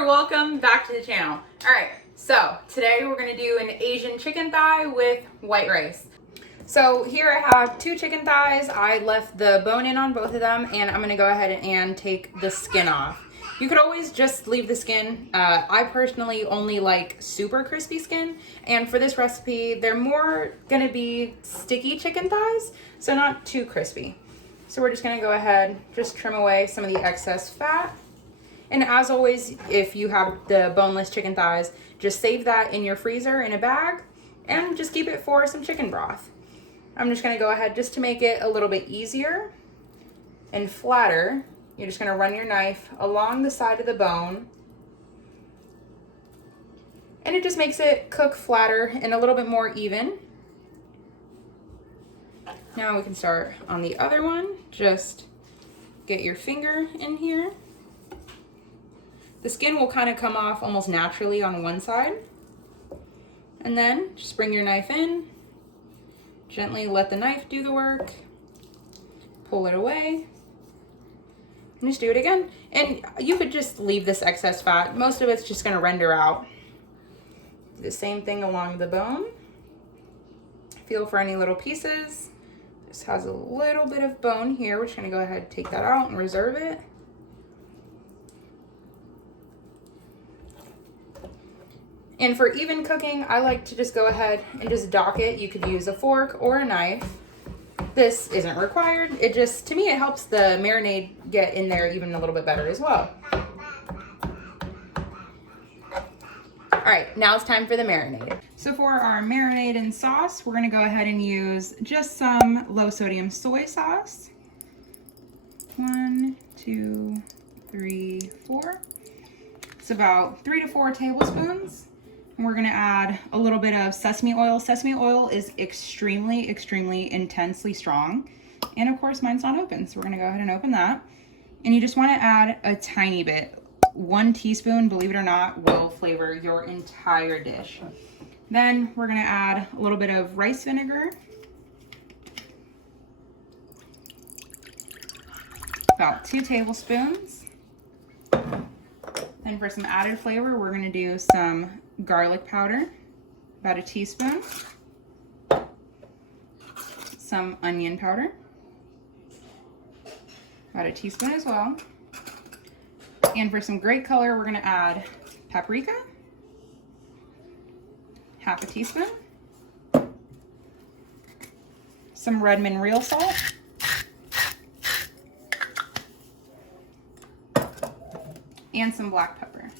there, welcome back to the channel. Alright, so today we're going to do an Asian chicken thigh with white rice. So here I have 2 chicken thighs. I left the bone in on both of them, and I'm going to go ahead and take the skin off. You could always just leave the skin. I personally only like super crispy skin, and for this recipe they're more going to be sticky chicken thighs, so not too crispy. So we're just going to go ahead, just trim away some of the excess fat. And as always, if you have the boneless chicken thighs, just save that in your freezer in a bag and just keep it for some chicken broth. I'm just going to go ahead, just to make it a little bit easier and flatter, you're just going to run your knife along the side of the bone. And it just makes it cook flatter and a little bit more even. Now we can start on the other one. Just get your finger in here. The skin will kind of come off almost naturally on one side. And then just bring your knife in. Gently let the knife do the work. Pull it away. And just do it again. And you could just leave this excess fat. Most of it's just going to render out. Do the same thing along the bone. Feel for any little pieces. This has a little bit of bone here. We're just going to go ahead and take that out and reserve it. And for even cooking, I like to just go ahead and just dock it. You could use a fork or a knife. This isn't required. It just, to me, it helps the marinade get in there even a little bit better as well. All right, now it's time for the marinade. So for our marinade and sauce, we're gonna go ahead and use just some low sodium soy sauce. 1, 2, 3, 4. It's about 3 to 4 tablespoons. And we're gonna add a little bit of sesame oil. Sesame oil is extremely, extremely intensely strong. And of course, mine's not open, so we're gonna go ahead and open that. And you just wanna add a tiny bit. 1 teaspoon, believe it or not, will flavor your entire dish. Then we're gonna add a little bit of rice vinegar. About 2 tablespoons. Then for some added flavor, we're gonna do some garlic powder, about 1 teaspoon. Some onion powder, about 1 teaspoon as well. And for some great color, we're gonna add paprika, 1/2 teaspoon. Some Redmond real salt. And some black pepper.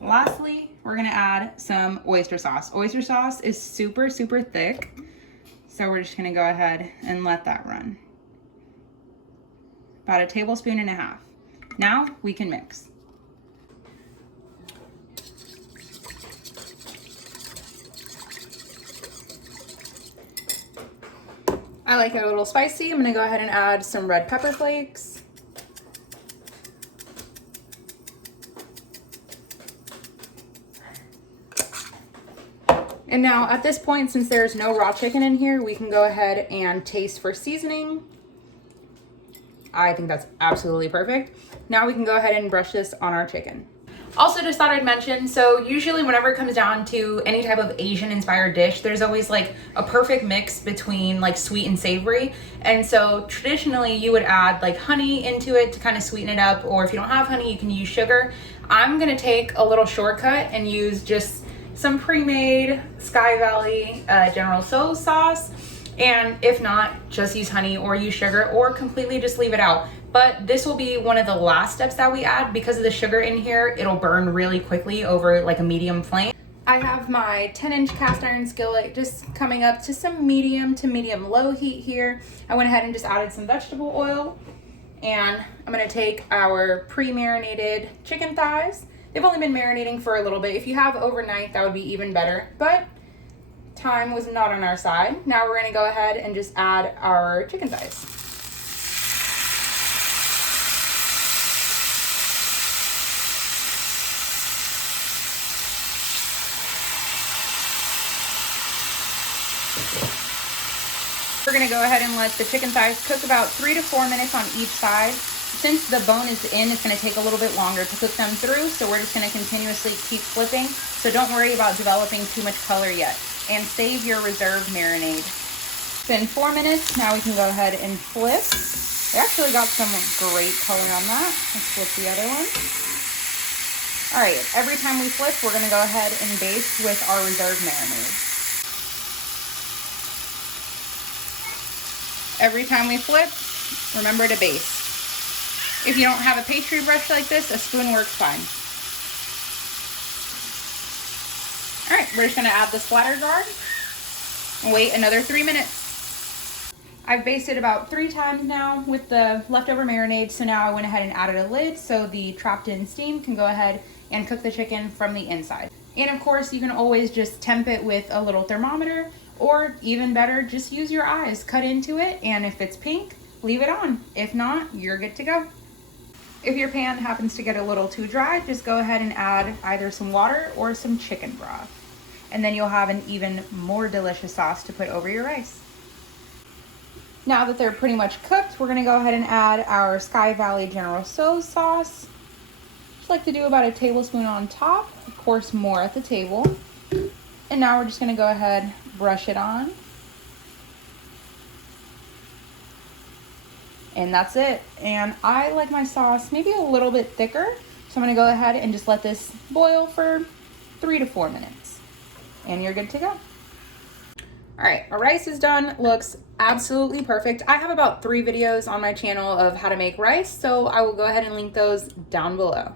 Lastly, we're gonna add some oyster sauce. Oyster sauce is super, super thick. So we're just gonna go ahead and let that run. About 1.5 tablespoons. Now we can mix. I like it a little spicy. I'm gonna go ahead and add some red pepper flakes. And now at this point, since there's no raw chicken in here, we can go ahead and taste for seasoning. I think that's absolutely perfect. Now we can go ahead and brush this on our chicken. Also, just thought I'd mention, so usually whenever it comes down to any type of Asian inspired dish, there's always like a perfect mix between like sweet and savory. And so traditionally you would add like honey into it to kind of sweeten it up, or if you don't have honey, you can use sugar. I'm gonna take a little shortcut and use just some pre-made Sky Valley General Tso's sauce. And if not, just use honey or use sugar, or completely just leave it out. But this will be one of the last steps that we add. Because of the sugar in here, it'll burn really quickly over like a medium flame. I have my 10-inch cast iron skillet just coming up to some medium to medium low heat here. I went ahead and just added some vegetable oil. And I'm gonna take our pre-marinated chicken thighs. They've only been marinating for a little bit. If you have overnight, that would be even better. But time was not on our side. Now we're gonna go ahead and just add our chicken thighs. We're gonna go ahead and let the chicken thighs cook about 3 to 4 minutes on each side. Since the bone is in, it's gonna take a little bit longer to cook them through, so we're just gonna continuously keep flipping. So don't worry about developing too much color yet. And save your reserve marinade. It's been 4 minutes, now we can go ahead and flip. We actually got some great color on that. Let's flip the other one. All right, every time we flip, we're gonna go ahead and baste with our reserve marinade. Every time we flip, remember to baste. If you don't have a pastry brush like this, a spoon works fine. All right, we're just gonna add the splatter guard and wait another 3 minutes. I've basted about 3 times now with the leftover marinade, so now I went ahead and added a lid so the trapped in steam can go ahead and cook the chicken from the inside. And of course, you can always just temp it with a little thermometer, or even better, just use your eyes, cut into it, and if it's pink, leave it on. If not, you're good to go. If your pan happens to get a little too dry, just go ahead and add either some water or some chicken broth. And then you'll have an even more delicious sauce to put over your rice. Now that they're pretty much cooked, we're gonna go ahead and add our Sky Valley General Tso's sauce. Just like to do about a tablespoon on top, of course more at the table. And now we're just gonna go ahead, brush it on. And that's it. And I like my sauce maybe a little bit thicker, so I'm gonna go ahead and just let this boil for 3 to 4 minutes. And you're good to go. All right, our rice is done, looks absolutely perfect. I have about 3 videos on my channel of how to make rice, so I will go ahead and link those down below.